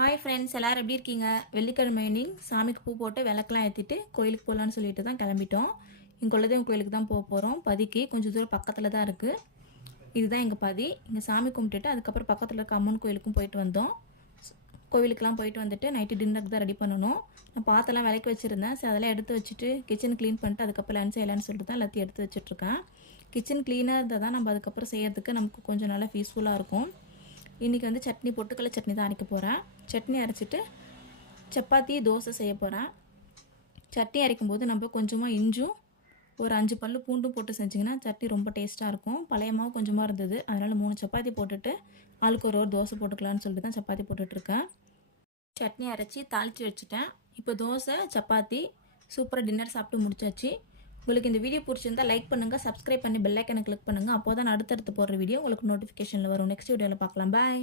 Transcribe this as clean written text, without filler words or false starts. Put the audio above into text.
Hi friends, எல்லோரும் எப்படி இருக்கீங்க? வெள்ளிக்கிழமை ஈவினிங் சாமிக்கு பூ போட்டு விளக்கெலாம் ஏற்றிட்டு கோயிலுக்கு போகலான்னு சொல்லிட்டு தான் கிளம்பிட்டோம். எங்கள் குலதெய்வம் கோயிலுக்கு தான் போக போகிறோம். பதிக்கு கொஞ்சம் தூரம் பக்கத்தில் தான் இருக்குது. இதுதான் எங்கள் பதி. இங்கே சாமி கும்பிட்டுட்டு அதுக்கப்புறம் பக்கத்தில் இருக்க அம்மன் கோயிலுக்கும் போயிட்டு வந்தோம். கோவிலுக்கெலாம் போயிட்டு வந்துட்டு நைட்டு டின்னருக்கு தான் ரெடி பண்ணணும். நான் பாத்தெல்லாம் விளக்கி வச்சுருந்தேன். சரி, அதெல்லாம் எடுத்து வச்சுட்டு கிச்சன் க்ளீன் பண்ணிட்டு அதுக்கப்புறம் லன்ச் செய்யலான்னு சொல்லிட்டு தான் எல்லாத்தையும் எடுத்து வச்சுட்ருக்கேன். கிச்சன் க்ளீனாக இருந்தால் தான் நம்ம அதுக்கப்புறம் செய்யறதுக்கு நமக்கு கொஞ்சம் நல்லா பீஸ்ஃபுல்லாக இருக்கும். இன்றைக்கி வந்து சட்னி, பொட்டுக்கடலை சட்னி தான் அரைக்க போகிறேன். சட்னி அரைச்சிட்டு சப்பாத்தி, தோசை செய்ய போகிறேன். சட்னி அரைக்கும்போது நம்ம கொஞ்சமாக இஞ்சும் ஒரு 5 பல்லு பூண்டும் போட்டு செஞ்சிங்கன்னா சட்னி ரொம்ப டேஸ்ட்டாக இருக்கும். பழைய மாவு கொஞ்சமாக இருந்தது, அதனால் 3 சப்பாத்தி போட்டுட்டு ஆளுக்கு ஒரு தோசை போட்டுக்கலான்னு சொல்லிட்டு தான் சப்பாத்தி போட்டுட்ருக்கேன். சட்னி அரைச்சி தாளித்து வச்சுட்டேன். இப்போ தோசை, சப்பாத்தி, சூப்பராக டின்னர் சாப்பிட்டு முடிச்சாச்சு. உங்களுக்கு இந்த வீடியோ பிடிச்சிருந்தால் லைக் பண்ணுங்கள், சப்ஸ்கிரைப் பண்ணி பெல் ஐக்கனை கிளிக் பண்ணுங்கள். அப்போ தான் அடுத்தடுத்து போடுற வீடியோ உங்களுக்கு நோட்டிஃபிகேஷனில் வரும். நெக்ஸ்ட் வீடியோவில் பார்க்கலாம். பாய்.